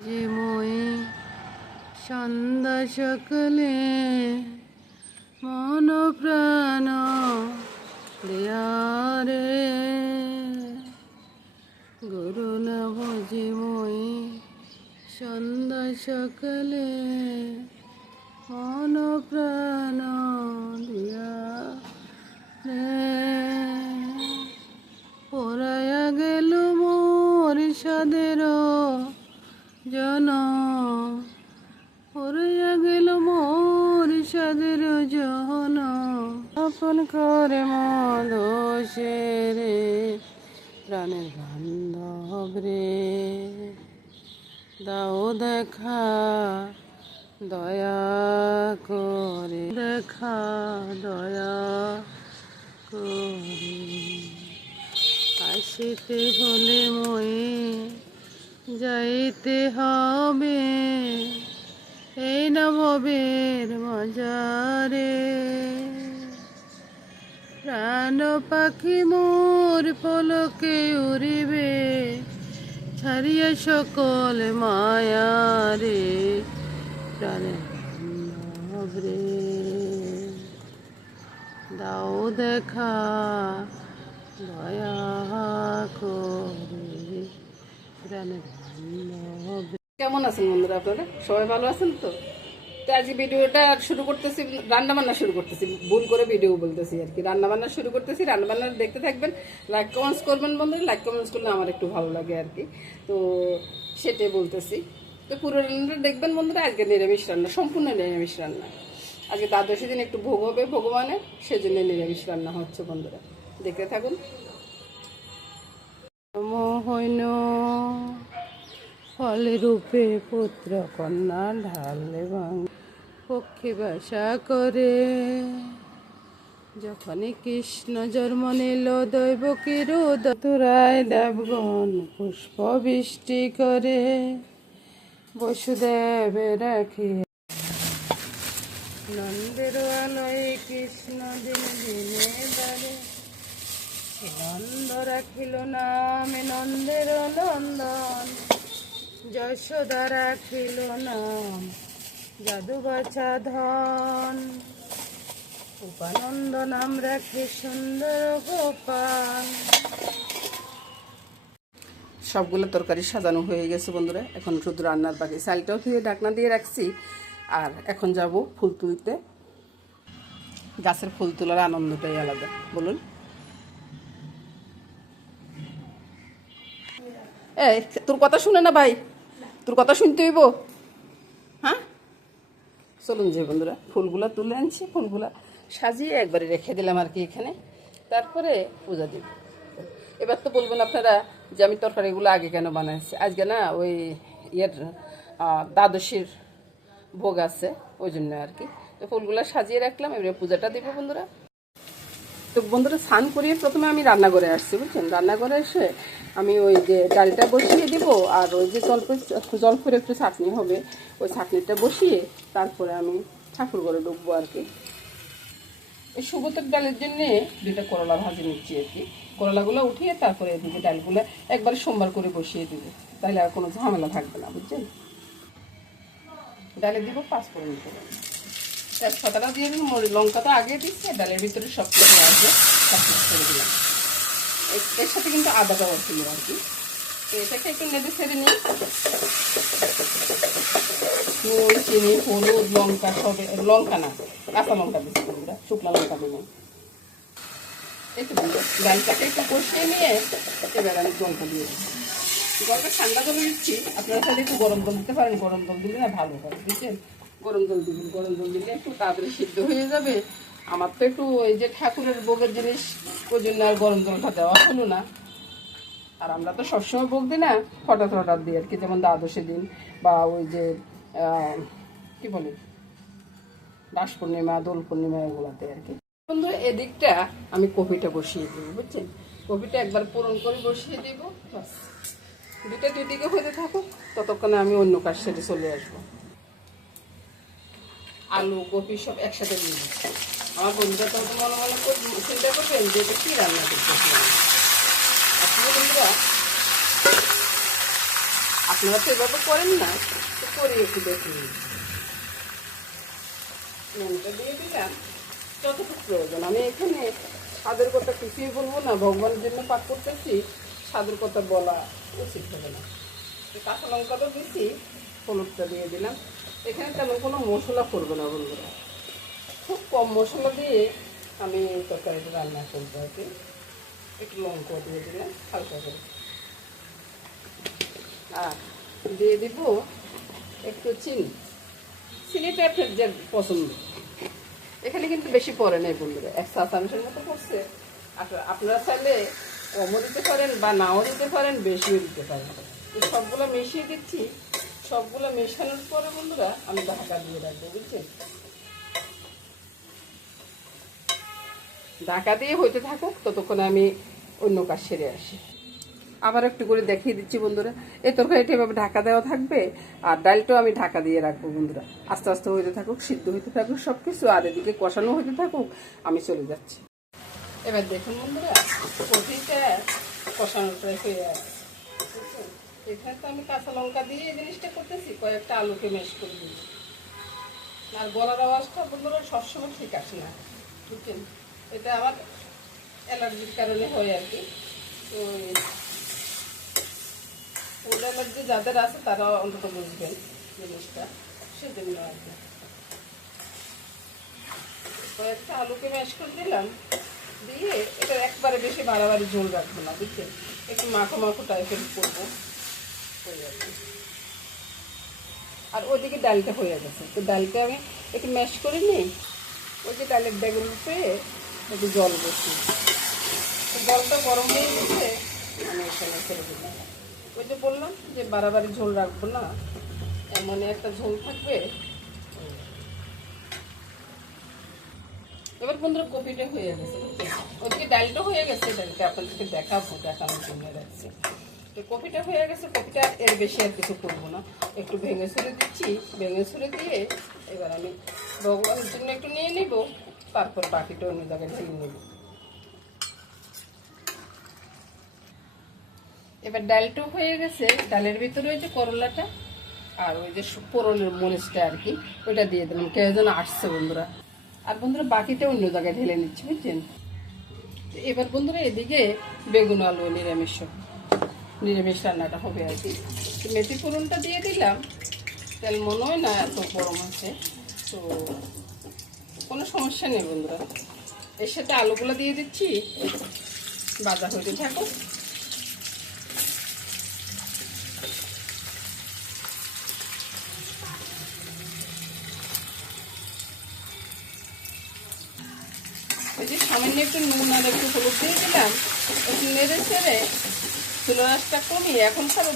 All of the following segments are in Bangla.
যে মই সন্ধ্যা সকলে মন প্রাণ দেয়ারে গুরু না ভজে মই সন্ধ্যা সকলে মন প্রাণ দিয়া রে পড়াইয়া গেল মোর সাদের জন পড়াইয়া গেল মোর সাদের জন আপন করে মদোষে রে প্রাণের বান্ধব রে দাও দেখা দয়া করে দেখা দয়া করে আসিতে হলে মই যাইতে হবে এই নববের মজারে প্রাণ পাখি মোর পলকে উড়িবে ছাড়িয়া সকল মায়া রে প্রাণের বান্ধব রে দাও দেখা দয়া করে প্রাণের বান্ধব। কেমন আছেন বন্ধুরা? আপনারা সবাই ভালো আছেন তো? আজকে ভিডিওটা শুরু করতেছি, রান্না বান্না শুরু করতেছি, ভুল করে ভিডিও বলতেছি আর কি। রান্না বান্না শুরু করতেছি, রান্না বান্না দেখতে থাকবেন, লাইক কমেন্টস করবেন বন্ধুরা। লাইক কমেন্টস করলে আমার একটু ভালো লাগে আর কি, তো সেটাই বলতেছি। তো পুরো রান্নাটা দেখবেন বন্ধুরা। আজকে নিরামিষ রান্না, সম্পূর্ণ নিরামিষ রান্না। আজকে দ্বাদশী দিন একটু ভোগ হবে ভগবানের, সেজন্য নিরামিষ রান্না হচ্ছে বন্ধুরা, দেখতে থাকুন। হইন ফল রূপে পুত্র কন্যা ঢালে পক্ষে বাসা করে যখনই কৃষ্ণ জন্ম নিল দৈবকীর দতুরায় দেবগণ পুষ্প বৃষ্টি করে বসুদেবে রাখি নন্দের আলোয় কৃষ্ণ দিনে দিনে বারে নন্দ রাখিল নামে নন্দের নন্দন যশোদা রাখিল নাম যাদু বাছা ধন উপানন্দ নাম রাখে সুন্দর গোপাল। সবগুলো তরকারি সাজানো হয়ে গেছে বন্ধুরা, এখন শুধু রান্নার বাকি। চালটাও ধুয়ে ঢাকনা দিয়ে রাখছি। আর এখন যাব ফুল তুলতে। গাছের ফুল তোলার আনন্দটাই আলাদা, বলুন। এই তোর কথা শুনে না ভাই, তোর কথা শুনতে হইব। হ্যাঁ, চলুন যে বন্ধুরা, ফুলগুলা তুলে আনছি, ফুলগুলা সাজিয়ে একবারে রেখে দিলাম আর কি এখানে, তারপরে পূজা দিব। এবার তো বলবেন আপনারা যে আমি তরকারিগুলো আগে কেন বানাইছি। আজকে না ওই দ্বাদশীর ভোগ আছে, ওই জন্য আর কি। তো ফুলগুলা সাজিয়ে রাখলাম, এবারে পূজাটা দিব বন্ধুরা। তো বন্ধুরা, স্নান করিয়ে প্রথমে আমি রান্নাঘরে আসছি, বুঝছেন। রান্নাঘরে এসে আমি ওই যে ডালটা বসিয়ে দিব, আর ওই যে জলফের একটু চাটনি হবে, ওই চাটনিটা বসিয়ে তারপরে আমি ঠাকুর ঘরে ঢুকবো আর কি। এই সুগতের ডালের জন্যে দুইটা করলা ভাজি নিচ্ছি আর কি। করলাগুলো উঠিয়ে তারপরে এদিকে ডালগুলো একবার সোমবার করে বসিয়ে দিব, তাহলে আর কোনো ঝামেলা থাকবে না, বুঝছেন। ডালে দিব 5 ফোড়ন করে, তেজপাতাটা দিয়ে দিন, লঙ্কাটা আগে দিচ্ছি, ডালের ভিতরে সব কিছু আছে, সব কিছু করে দিলাম। এর সাথে কিন্তু আদাটাও ছিল আর কি। তো এটাকে একটু নেড়ে ছেড়ে নিই। নুন, চিনি, হলুদ, লঙ্কা সব, লঙ্কা না কাঁচা লঙ্কা দিচ্ছি বন্ধুরা, শুকনো লঙ্কা দেবো। একটু ডালটাকে একটু কষিয়ে নিয়ে এবার আমি জলটা দিয়ে দিচ্ছি। জলটা ঠান্ডা জল দিচ্ছি, আপনারা তাহলে একটু গরম জল দিতে পারেন, গরম জল দিলে না ভালো হয়, বুঝছেন। গরম জল দিবেন, গরম জল দিলে একটু তাড়াতাড়ি সিদ্ধ হয়ে যাবে। আমার তো একটু এই যে ঠাকুরের ভোগের জিনিস, ওই জন্য আর গরম জলটা দেওয়া হলো না। আর আমরা তো সবসময় ভোগ দিই না, হঠাৎ হঠাৎ দিই আর কি, যেমন দ্বাদশী দিন বা ওই যে কি বলে রাস পূর্ণিমা, দোল পূর্ণিমা, এগুলাতে আর কি। বন্ধুরা, এদিকটা আমি কপিটা বসিয়ে দিব, বুঝছেন। কপিটা একবার পূরণ করে বসিয়ে দিব, বাস। দুটো দুদিকে হতে থাকুক, ততক্ষণে আমি অন্য কাজ সেরে চলে আসবো। আলু কপি সব একসাথে দিয়ে দিচ্ছি। আমার বন্ধুরা তো মনে মনে চিন্তা করবেন যে এটা কী রান্না করতেছি। আসলে বন্ধুরা, আপনারা তো এভাবে করেন না, তো করে একটু দেখুন। নুনটা দিয়ে দিলাম যতটুকু প্রয়োজন। আমি এখানে স্বাদের কথা কিছুই বলবো না, ভগবানের জন্য পাক করতেছি, স্বাদের কথা বলা উচিত হবে না। কাঁচা লঙ্কাটা দিচ্ছি, হলুদটা দিয়ে দিলাম। এখানে তেমন কোনো মশলা করবো না বন্ধুরা, খুব কম মশলা দিয়ে আমি তরকারিটা রান্না করবো আর কি। একটু লঙ্কা দিয়ে দিলাম হালকা করে, আর দিয়ে দিব একটু চিনি। চিনিটা আপনার যে পছন্দ, এখানে কিন্তু বেশি পড়ে নেই বন্ধুরা, 1 চা চামচের মতো পড়ছে। আপনারা চাইলে কমও দিতে পারেন বা নাও দিতে পারেন, বেশিও দিতে পারেন। তো সবগুলো মিশিয়ে দিচ্ছি। সবগুলো মেশানোর পরে বন্ধুরা আমি ঢাকা দিয়ে রাখবো, বুঝছেন। ঢাকা দিয়ে হইতে থাকুক, ততক্ষণে আমি অন্য কাজ সেরে আসি। আবার একটু করে দেখিয়ে দিচ্ছি বন্ধুরা, এই তরকারিটা এভাবে ঢাকা দেওয়া থাকবে, আর ডালটাও আমি ঢাকা দিয়ে রাখবো বন্ধুরা। আস্তে আস্তে হইতে থাকুক, সিদ্ধ হইতে থাকুক সব কিছু, আর এদিকে কষানো হইতে থাকুক, আমি চলে যাচ্ছি। এবার দেখুন বন্ধুরা, কফিটা কষানোর প্রায় হয়ে আছে। এখানে তো আমি কাঁচা লঙ্কা দিয়ে এই জিনিসটা করতেছি, কয়েকটা আলুকে ম্যাশ করে দিচ্ছি। আর গলার আওয়াজটা বন্ধুরা সবসময় ঠিক আসে না, বুঝছেন। এটা আমার অ্যালার্জির কারণে হয় আর কি। তো ফুড অ্যালার্জি যাদের আছে তারা অন্তত বুঝবেন জিনিসটা, সেজন্য আর কি। কয়েকটা আলুকে ম্যাশ করে দিলাম, দিয়ে এটা একবারে বেশি বাড়াবাড়ি ঝোল রাখবো না, বুঝছেন। একটু মাখো মাখো টাইপের করবো, আর ওইদিকে ডালটা হয়ে গেছে। তো ডালটা আমি একটু ম্যাশ করে নিই, ওই যে ডালের ব্যাগের উপরে একটু জল বসি। তো জলটা গরম হয়ে গেছে, আমি এখানে ছেড়ে দিলাম। ওই যে বললাম যে বাড়াবাড়ি ঝোল রাখবো না, এমন একটা ঝোল থাকবে। এবার বন্ধুরা কপিটা হয়ে গেছে, ওদিকে ডালটা হয়ে গেছে, ডালটা আপনাদেরকে দেখানোর জন্য রাখছি। তো কপিটা হয়ে গেছে, কপিটা এর বেশি আর কিছু করবো না, একটু ভেঙে ছুড়ে দিচ্ছি। ভেঙে ছুড়ে দিয়ে এবার আমি ভগবানের জন্য একটু নিয়ে নিব, তারপর বাকিটা অন্য জায়গায় ঢেলে নেব। এবার ডালটা হয়ে গেছে, ডালের ভিতরে ওই যে করলাটা আর ওই যে পোড়লের মরিচটা আর কি, ওইটা দিয়ে দিলাম। কেউ যেন আসছে বন্ধুরা, আর বন্ধুরা বাকিটা অন্য জায়গায় ঢেলে নিচ্ছি, বুঝছেন। এবার বন্ধুরা এদিকে বেগুন আলু নিরামিষ রান্নাটা হবে আর কি। মেথি ফোড়নটা দিয়ে দিলাম, তেল মনে হয় না এত গরম আছে, তো কোনো সমস্যা নেই বন্ধুরা। এর সাথে আলুগুলো দিয়ে দিচ্ছি, ভাজা হইতে থাকুক। এই যে সামান্য একটু নুন আর একটু হলুদ দিয়ে দিলাম, একটু নেড়ে ছেড়ে চুলো রাসটা কমিয়ে এখন সব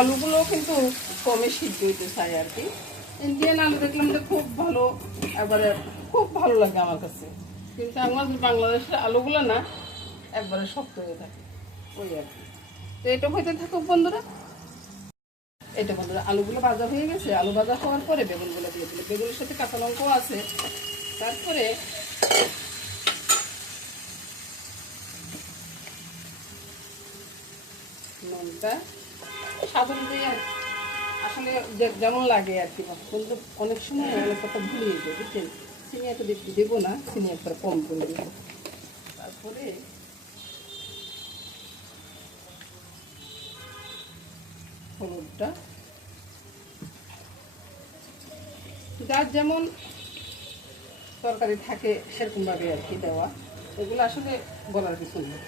আলুগুলো কিন্তু কমে সিদ্ধ হইতে চাই আর কি। ইন্ডিয়ান আলু দেখলাম যে খুব ভালো, একবারে খুব ভালো লাগে আমার কাছে, কিন্তু আমার বাংলাদেশের আলুগুলো না একবারে শক্ত হয়ে থাকে, ওই আর কি। তো এটা হইতে থাকুক বন্ধুরা। এটা বন্ধুরা আলুগুলো ভাজা হয়ে গেছে, আলু ভাজা হওয়ার পরে বেগুনগুলো দিয়ে দিলে, বেগুনের সাথে কাঁচা লঙ্কাও আছে। তারপরে নুনটা সাধারণত আসলে যেমন লাগে আর কি, কিন্তু অনেক সময় অনেক কথা ভুলিয়ে যায়, বুঝছেন। চিনি এত দেবো না, চিনি একবার কম করে দেবো। তারপরে হলুদটা যার যেমন তরকারি থাকে সেরকমভাবে আর কি দেওয়া, এগুলো আসলে বলার কিছু নেই।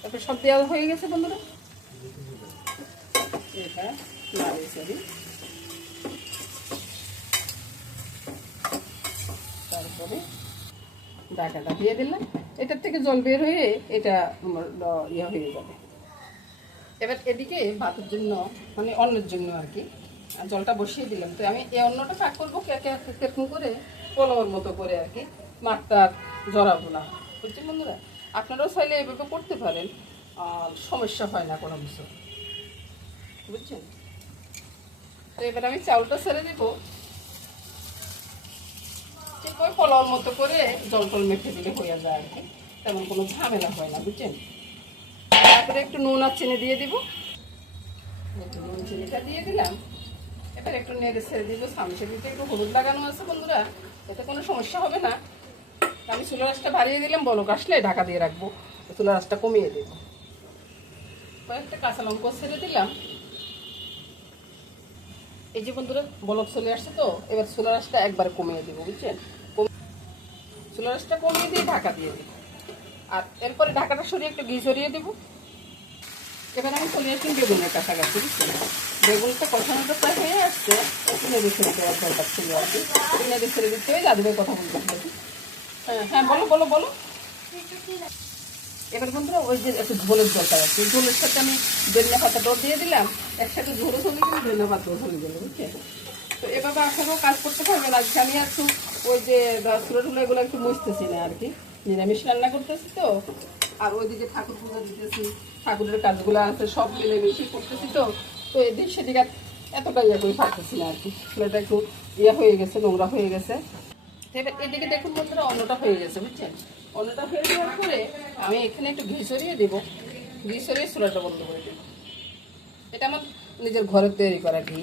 তারপরে সব দেওয়া হয়ে গেছে বন্ধুরা, এটা নাড়ি চাড়ি, তারপরে ঢাকাটা দিয়ে দিলাম। এটার থেকে জল বের হয়ে এটা ইয়ে হয়ে যাবে। এবার এদিকে ভাতের জন্য মানে অন্নের জন্য আর কি জলটা বসিয়ে দিলাম। তো আমি এই অন্নটা পাক করবো কেরকম করে, পোলাওর মতো করে আর কি, মাঠটা জড়াবো না, বুঝছেন বন্ধুরা। আপনারাও চাইলে এভাবে করতে পারেন, সমস্যা হয় না কোনো কিছু, বুঝছেন। তো এবার আমি চাউলটা ছেড়ে দেবো, ঠিক ওই পোলাওর মতো করে জল টল মেখে দিলে হয়ে যায় আর কি, তেমন কোনো ঝামেলা হয় না, বুঝছেন। তারপরে একটু নুন আর চিনি দিয়ে দিব, একটু নুন চিনিটা দিয়ে দিলাম। এবার একটু নেড়ে ছেড়ে দিব। সামসে দিতে একটু হলুদ লাগানো আছে বন্ধুরা, এতে কোনো সমস্যা হবে না। আমি চুলার আঁচটা বাড়িয়ে দিলাম, বলক আসলে ঢাকা দিয়ে রাখবো, চুলার আঁচটা কমিয়ে দেব। কয়েকটা কাঁচা লঙ্কা ছেড়ে দিলাম। এই যে বন্ধুরা বলক চলে আসছে, তো এবার চুলার আঁচটা একবার কমিয়ে দেবো, বুঝছেন? চুলার আঁচটা কমিয়ে দিয়ে ঢাকা দিয়ে দেবো। আর এরপরে ঢাকাটা সরিয়ে একটু ঘি সরিয়ে দেবো। এবার আমি চলে আসলাম বেগুনের কাছাকাছি, বুঝছেন? বেগুনটা কষানোটা প্রায় হয়ে আসছে, একটু নেড়ে ছেড়ে দেওয়ার দরকার ছিল আর কি। নেড়ে ছেড়ে দিতে হবে, দাদুভাই কথা বলতে হবে। হ্যাঁ হ্যাঁ, বলো বলো বলো। এবার বন্ধুরা ওই যে একটু ঝোলের দরকার আছে, ঝোলের সাথে আমি ধনিয়া পাতাটাও দিয়ে দিলাম, একসাথে ঝোলও চলে গেলে ধনিয়া পাতাও চলে গেলো, বুঝছেন? তো এভাবে আপনারাও কাজ করতে পারবেন। আজকে আমি একটু ওই যে চুলো টুলো এগুলো একটু মুছতেছি না আর কি, নিরামিষ রান্না করতেছি তো। আর ওইদিকে ঠাকুর পূজা দিতেছি, ঠাকুরের কাজগুলো আছে, সব মিলেমিশে করতেছি তো। তো এদিক সেদিক এতটা ইয়ে করে পারতেছি না আর কি, চুলাটা একটু ইয়ে হয়ে গেছে, নোংরা হয়ে গেছে। এবার এদিকে দেখুন বন্ধুরা অন্যটা হয়ে গেছে, বুঝছেন? অন্যটা হয়ে যাওয়ার পরে আমি এখানে একটু ঘি সরিয়ে দেবো। ঘি সরিয়ে চুলাটা বন্ধ করে দেবো। এটা আমার নিজের ঘরে তৈরি করা ঘি।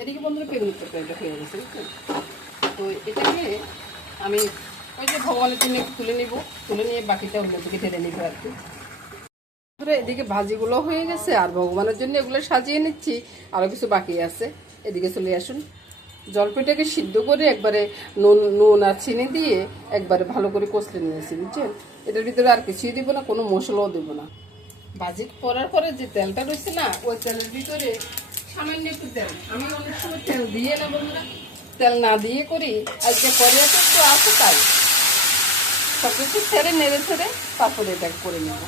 এদিকে বন্ধুরা বেগুনের তরকারিটা হয়ে গেছে, বুঝছেন? তো এটাকে আমি ওই যে ভগবানের জন্য একটু তুলে নিব, তুলে নিয়ে বাকিটা অন্যদিকে ঢেলে নিব আর কি। এদিকে ভাজিগুলো হয়ে গেছে আর ভগবানের জন্য এগুলো সাজিয়ে নিচ্ছি, আরও কিছু বাকি আছে। এদিকে চলে আসুন। জলপাইটাকে সিদ্ধ করে একবারে নুন আর চিনি দিয়ে একবারে ভালো করে কষলে নিয়েছি, বুঝছেন? এটার ভিতরে আর কিছুই দিব না, কোনো মশলাও দেব না। ভাজি করার পরে যে তেলটা রয়েছে না, ওই তেলের ভিতরে সামান্য একটু তেল, আমি অনেক সময় তেল দিয়ে না বন্ধুরা, তেল না দিয়ে করি। আজকে পরে একটু আছে তাই সব কিছু ছেড়ে নেড়ে ছেড়ে তারপরে এটা করে নেব।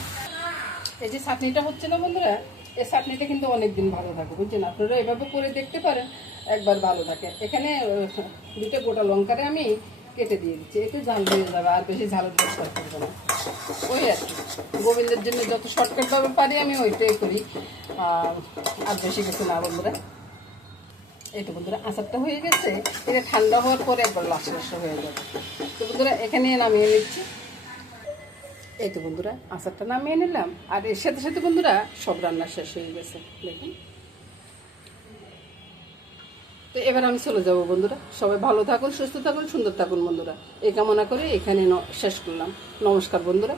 এই যে চাটনিটা হচ্ছে না বন্ধুরা, এই চাটনিটা কিন্তু অনেকদিন ভালো থাকে, বুঝছেন? আপনারা এভাবে করে দেখতে পারেন, একবার ভালো থাকে। এখানে দুটো গোটা লঙ্কারে আমি কেটে দিয়ে দিচ্ছি, একটু ঝাল হয়ে যাবে, আর বেশি ঝালের দরকার করবো না। ওই আর কি, গোবিন্দের জন্য যত শর্টকাটভাবে পারি আমি ওইটাই করি, আর বেশি কিছু না বন্ধুরা। এই তো বন্ধুরা আচারটা হয়ে গেছে, এটা ঠান্ডা হওয়ার পরে একবার লাস্ট হয়ে যাবে। তো বন্ধুরা এখানে নামিয়ে নিচ্ছি। এই তো বন্ধুরা আচারটা নামিয়ে নিলাম, আর এর সাথে সাথে বন্ধুরা সব রান্না শেষ হয়ে গেছে, দেখুন। তো এবার আমি চলে যাব বন্ধুরা। সবাই ভালো থাকুন, সুস্থ থাকুন, সুন্দর থাকুন বন্ধুরা, এই কামনা করে এখানে শেষ করলাম। নমস্কার বন্ধুরা।